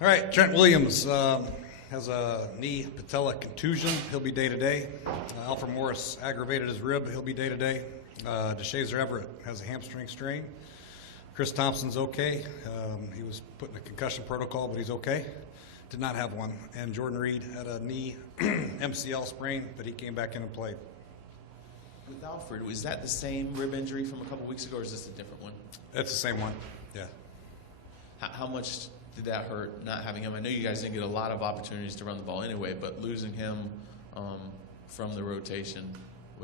All right, Trent Williams has a knee patella contusion. He'll be day-to-day. Alfred Morris aggravated his rib. He'll be day-to-day. DeShazer Everett has a hamstring strain. Chris Thompson's okay. He was put in a concussion protocol, but he's okay. Did not have one. And Jordan Reed had a knee MCL sprain, but he came back in and played. With Alfred, was that the same rib injury from a couple weeks ago, or is this a different one? It's the same one, yeah. How much did that hurt, not having him? I know you guys didn't get a lot of opportunities to run the ball anyway, but losing him from the rotation.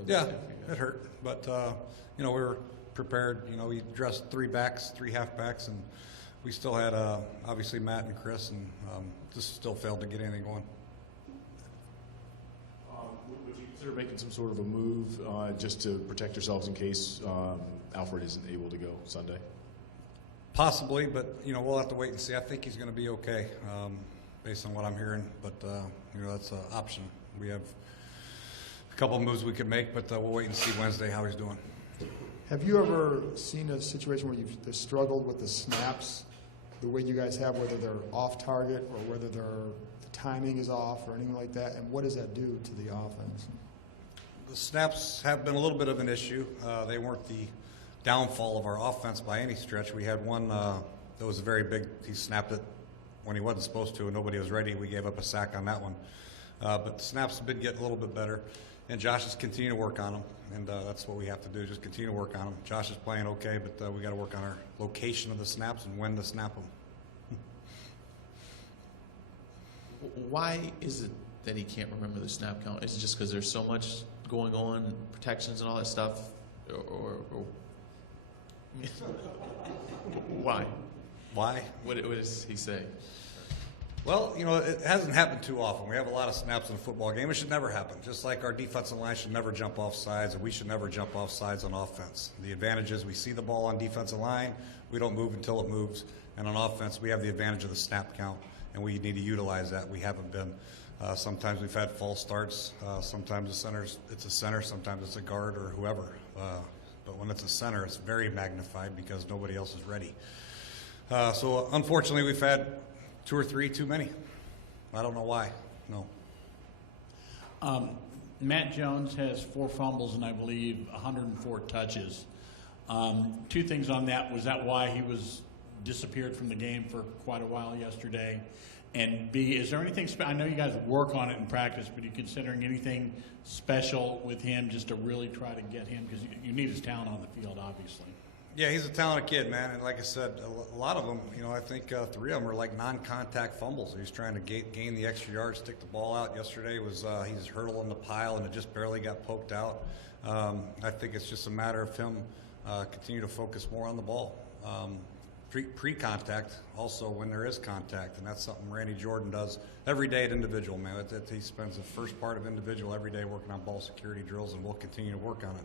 Yeah, it hurt. But, we were prepared. We dressed 3 backs, 3 halfbacks, and we still had, obviously, Matt and Chris, and just still failed to get anything going. Would you consider making some sort of a move just to protect yourselves in case Alfred isn't able to go Sunday? Possibly, but we'll have to wait and see. I think he's going to be okay, based on what I'm hearing. But that's an option. We have a couple of moves we could make, but we'll wait and see Wednesday how he's doing. Have you ever seen a situation where you've struggled with the snaps, the way you guys have, whether they're off target or whether the timing is off or anything like that? And what does that do to the offense? The snaps have been a little bit of an issue. They weren't the downfall of our offense by any stretch. We had one that was very big. He snapped it when he wasn't supposed to, and nobody was ready. We gave up a sack on that one. But the snaps have been getting a little bit better, and Josh is continuing to work on them, and that's what we have to do, just continue to work on them. Josh is playing okay, but we got to work on our location of the snaps and when to snap them. Why is it that he can't remember the snap count? Is it just because there's so much going on, protections and all that stuff, or why? Why? What does he say? Well, it hasn't happened too often. We have a lot of snaps in a football game. It should never happen. Just like our defensive line should never jump off sides, and we should never jump off sides on offense. The advantage is we see the ball on defensive line, we don't move until it moves, and on offense we have the advantage of the snap count, and we need to utilize that. We haven't been. Sometimes we've had false starts. Sometimes it's a center, sometimes it's a guard or whoever. But when it's a center, it's very magnified because nobody else is ready. So unfortunately, we've had 2 or 3 too many. I don't know why. No. Matt Jones has 4 fumbles and I believe 104 touches. 2 things on that. Was that why he was disappeared from the game for quite a while yesterday? And B, is there anything I know you guys work on it in practice, but are you considering anything special with him just to really try to get him? Because you need his talent on the field, obviously. Yeah, he's a talented kid, man. And like I said, a lot of them, I think 3 of them are like non-contact fumbles. He's trying to gain the extra yards, stick the ball out. Yesterday was he's hurdling the pile, and it just barely got poked out. I think it's just a matter of him continue to focus more on the ball. Pre-contact, also when there is contact, and that's something Randy Jordan does every day at individual, man. He spends the first part of individual every day working on ball security drills, and we'll continue to work on it.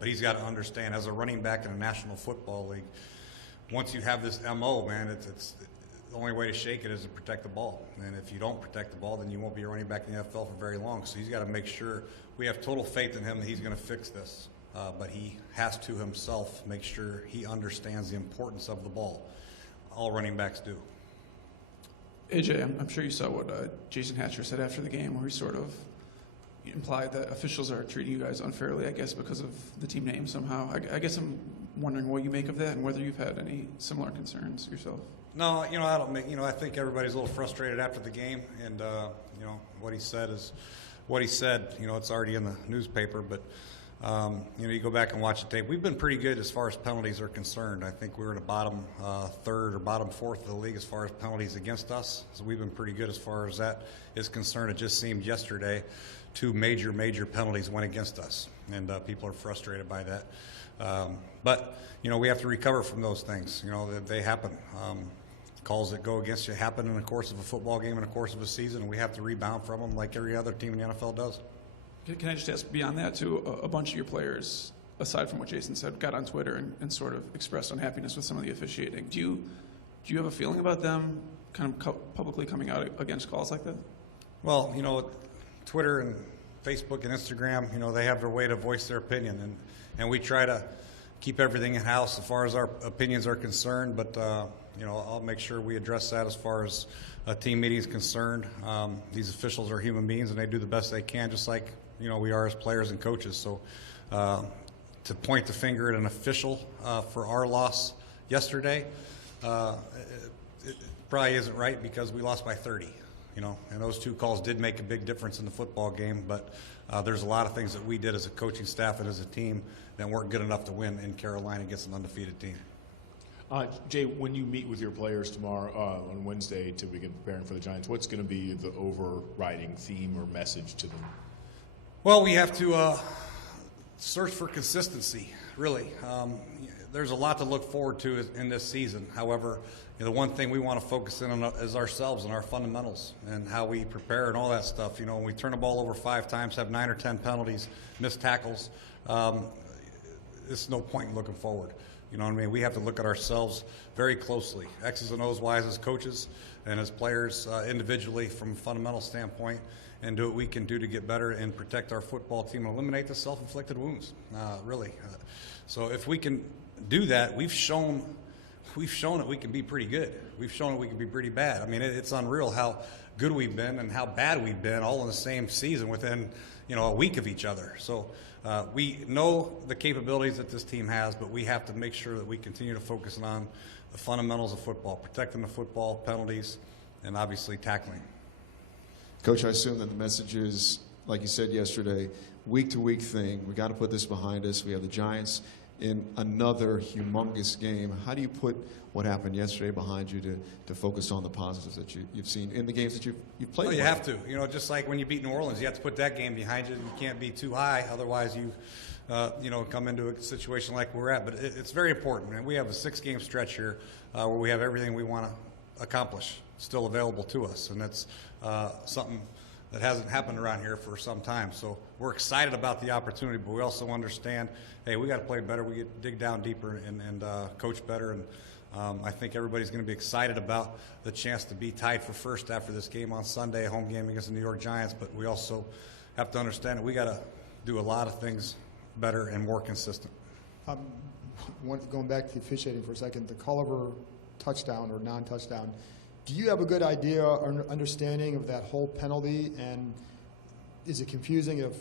But he's got to understand, as a running back in the National Football League, once you have this MO, man, it's the only way to shake it is to protect the ball. And if you don't protect the ball, then you won't be a running back in the NFL for very long. So he's got to make sure we have total faith in him that he's going to fix this. But he has to himself make sure he understands the importance of the ball. All running backs do. AJ, I'm sure you saw what Jason Hatcher said after the game, where he sort of implied that officials are treating you guys unfairly, I guess, because of the team name somehow. I guess I'm wondering what you make of that and whether you've had any similar concerns yourself. No, I don't make. I think everybody's a little frustrated after the game, and what he said is what he said. It's already in the newspaper, but. You go back and watch the tape. We've been pretty good as far as penalties are concerned. I think we were in the bottom 3rd or bottom 4th of the league as far as penalties against us. So we've been pretty good as far as that is concerned. It just seemed yesterday 2 major penalties went against us, and people are frustrated by that. But we have to recover from those things. They happen. Calls that go against you happen in the course of a football game, in the course of a season, and we have to rebound from them like every other team in the NFL does. Can I just ask, beyond that, too, a bunch of your players, aside from what Jason said, got on Twitter and sort of expressed unhappiness with some of the officiating. Do you have a feeling about them kind of publicly coming out against calls like that? Well, Twitter and Facebook and Instagram, they have their way to voice their opinion, and we try to keep everything in-house as far as our opinions are concerned, but, I'll make sure we address that as far as a team meeting is concerned. These officials are human beings, and they do the best they can, just like we are as players and coaches. So to point the finger at an official for our loss yesterday, it probably isn't right, because we lost by 30. And those 2 calls did make a big difference in the football game, but there's a lot of things that we did as a coaching staff and as a team that weren't good enough to win in Carolina against an undefeated team. Jay, when you meet with your players tomorrow, on Wednesday, to begin preparing for the Giants, what's going to be the overriding theme or message to them? Well, we have to search for consistency, really. There's a lot to look forward to in this season. However, the one thing we want to focus in on is ourselves and our fundamentals and how we prepare and all that stuff. When we turn the ball over 5 times, have 9 or 10 penalties, miss tackles, it's no point in looking forward. We have to look at ourselves very closely, X's and O's, Y's as coaches and as players individually from a fundamental standpoint, and do what we can do to get better and protect our football team and eliminate the self-inflicted wounds, really. So if we can do that, we've shown that we can be pretty good. We've shown that we can be pretty bad. I mean, it's unreal how good we've been and how bad we've been all in the same season within, a week of each other. So we know the capabilities that this team has, but we have to make sure that we continue to focus on the fundamentals of football, protecting the football, penalties, and obviously tackling. Coach, I assume that the message is, like you said yesterday, week-to-week thing. We got to put this behind us. We have the Giants in another humongous game. How do you put what happened yesterday behind you to focus on the positives that you've seen in the games that you've played? Well, you have to. Just like when you beat New Orleans, you have to put that game behind you. You can't be too high, otherwise you come into a situation like we're at. But it's very important, man. We have a 6-game stretch here where we have everything we want to accomplish still available to us, and that's something that hasn't happened around here for some time. So we're excited about the opportunity, but we also understand, hey, we got to play better. We get to dig down deeper and coach better. And I think everybody's going to be excited about the chance to be tied for first after this game on Sunday, a home game against the New York Giants. But we also have to understand that we got to do a lot of things better and more consistent. Going back to the officiating for a second, the Culliver touchdown or non-touchdown, do you have a good idea or understanding of that whole penalty? And is it confusing if,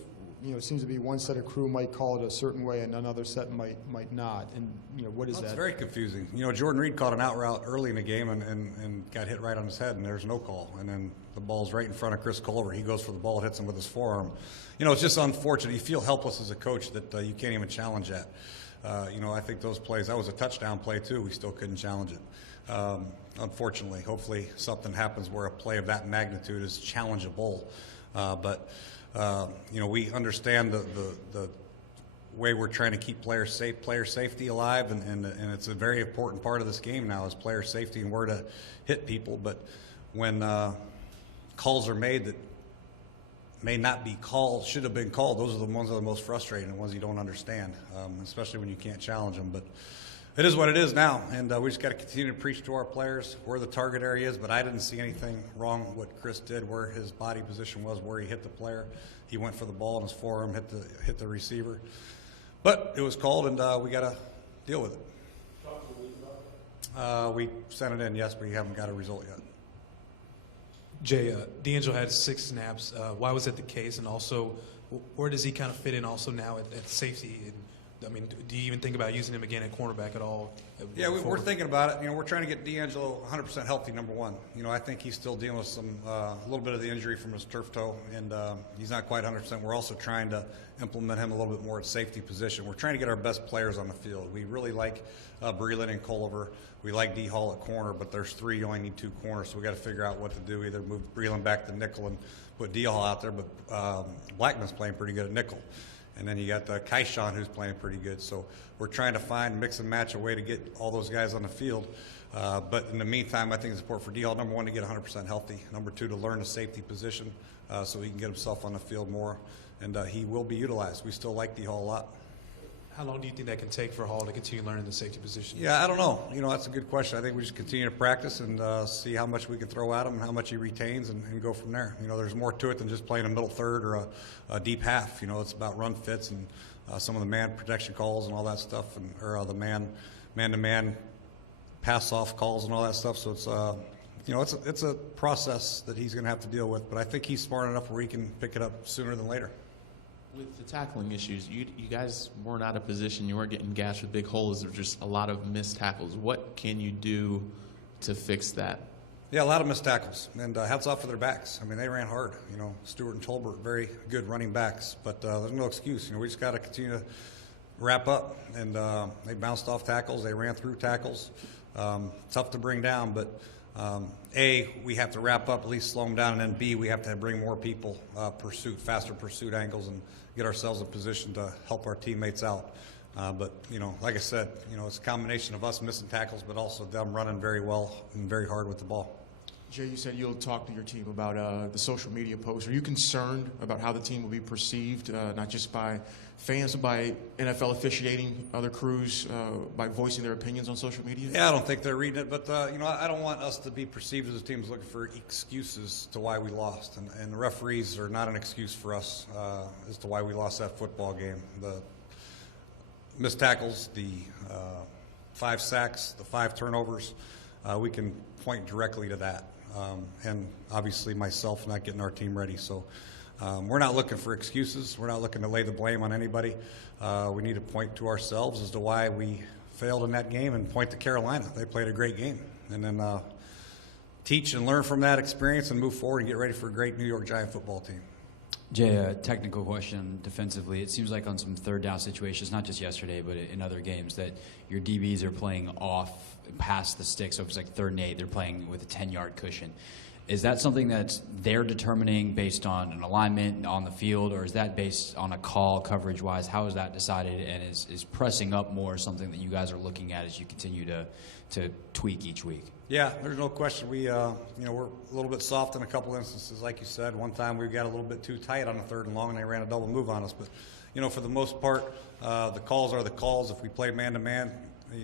it seems to be one set of crew might call it a certain way and another set might not? And, what is that? It's very confusing. Jordan Reed caught an out route early in the game and got hit right on his head, and there's no call. And then the ball's right in front of Chris Culliver. He goes for the ball, hits him with his forearm. It's just unfortunate. You feel helpless as a coach that you can't even challenge that. I think those plays, that was a touchdown play too. We still couldn't challenge it. Unfortunately, hopefully something happens where a play of that magnitude is challengeable. But we understand the way we're trying to keep player safety alive, and it's a very important part of this game now is player safety and where to hit people. But when calls are made that may not be called, should have been called, those are the ones that are the most frustrating, the ones you don't understand, especially when you can't challenge them. But it is what it is now, and we just got to continue to preach to our players where the target area is. But I didn't see anything wrong with what Chris did, where his body position was, where he hit the player. He went for the ball in his forearm, hit the receiver. But it was called, and we got to deal with it. We sent it in, yes, but we haven't got a result yet. Jay, D'Angelo had 6 snaps. Why was that the case? And also, where does he kind of fit in also now at safety? And, do you even think about using him again at cornerback at all? Yeah, we're thinking about it. We're trying to get D'Angelo 100% healthy, number one. I think he's still dealing with a little bit of the injury from his turf toe, and he's not quite 100%. We're also trying to implement him a little bit more at safety position. We're trying to get our best players on the field. We really like Breland and Culliver. We like D. Hall at corner, but there's 3. You only need 2 corners, so we got to figure out what to do. Either move Breland back to nickel and put D. Hall out there, but Blackman's playing pretty good at nickel. And then you got Kaishan, who's playing pretty good. So we're trying to find, mix and match a way to get all those guys on the field. But in the meantime, I think it's important for D. Hall, number 1, to get 100% healthy. Number 2, to learn the safety position so he can get himself on the field more. And he will be utilized. We still like D. Hall a lot. How long do you think that can take for Hall to continue learning the safety position? Yeah, I don't know. That's a good question. I think we just continue to practice and see how much we can throw at him and how much he retains and go from there. There's more to it than just playing a middle third or a deep half. It's about run fits and some of the man protection calls and all that stuff, or the man-to-man pass off calls and all that stuff. So it's it's a process that he's going to have to deal with. But I think he's smart enough where he can pick it up sooner than later. With the tackling issues, you guys weren't out of position. You weren't getting gashed with big holes. There were just a lot of missed tackles. What can you do to fix that? Yeah, a lot of missed tackles, and hats off for their backs. I mean, they ran hard. Stewart and Tolbert, very good running backs, but there's no excuse. We just got to continue to wrap up, and they bounced off tackles. They ran through tackles. Tough to bring down, but A, we have to wrap up, at least slow them down, and then B, we have to bring more people, faster pursuit angles, and get ourselves in position to help our teammates out. But like I said, it's a combination of us missing tackles, but also them running very well and very hard with the ball. Jay, you said you'll talk to your team about the social media posts. Are you concerned about how the team will be perceived, not just by fans, but by NFL officiating, other crews, by voicing their opinions on social media? Yeah, I don't think they're reading it, but I don't want us to be perceived as a team looking for excuses to why we lost, and the referees are not an excuse for us as to why we lost that football game. The missed tackles, the 5 sacks, the 5 turnovers, we can point directly to that. And obviously myself not getting our team ready. So we're not looking for excuses. We're not looking to lay the blame on anybody. We need to point to ourselves as to why we failed in that game and point to Carolina. They played a great game. And then teach and learn from that experience and move forward and get ready for a great New York Giant football team. Jay, a technical question defensively. It seems like on some third down situations, not just yesterday, but in other games, that your DBs are playing off past the stick. So if it's like 3rd and 8, they're playing with a 10-yard cushion. Is that something that they're determining based on an alignment on the field, or is that based on a call coverage-wise? How is that decided, and is pressing up more something that you guys are looking at as you continue to tweak each week? Yeah, there's no question. We're a little bit soft in a couple instances, like you said. One time we got a little bit too tight on the 3rd and long, and they ran a double move on us. But for the most part, the calls are the calls. If we play man-to-man,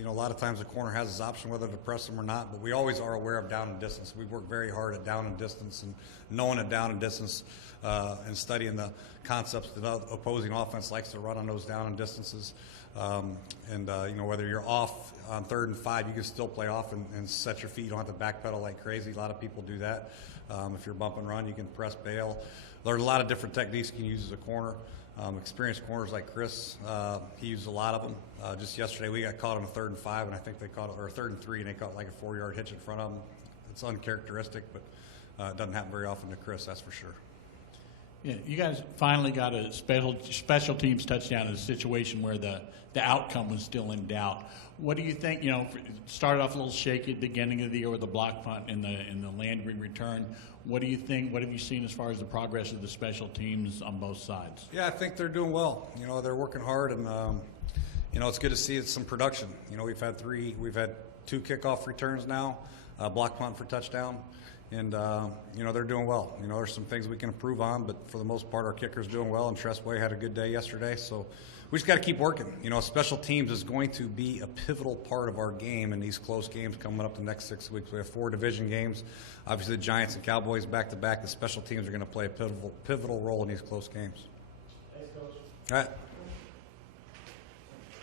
a lot of times the corner has his option whether to press them or not. But we always are aware of down and distance. We work very hard at down and distance and knowing a down and distance and studying the concepts that opposing offense likes to run on those down and distances. Whether you're off on 3rd and 5, you can still play off and set your feet. You don't have to backpedal like crazy. A lot of people do that. If you're bump and run, you can press bail. There's a lot of different techniques you can use as a corner. Experienced corners like Chris, he used a lot of them. Just yesterday, we got caught on a 3rd and 5, and I think they caught it, or 3rd and 3, and they caught like a 4-yard hitch in front of them. It's uncharacteristic, but it doesn't happen very often to Chris, that's for sure. Yeah, you guys finally got a special teams touchdown in a situation where the outcome was still in doubt. What do you think? Started off a little shaky at the beginning of the year with the block punt and the Landry return. What do you think? What have you seen as far as the progress of the special teams on both sides? Yeah, I think they're doing well. They're working hard, and it's good to see some production. We've had 2 kickoff returns now, block punt for touchdown. And, they're doing well. There's some things we can improve on, but for the most part, our kicker's doing well, and Tressway had a good day yesterday. So we just got to keep working. Special teams is going to be a pivotal part of our game in these close games coming up the next 6 weeks. We have 4 division games. Obviously, the Giants and Cowboys back-to-back. The special teams are going to play a pivotal role in these close games. Thanks, Coach. All right.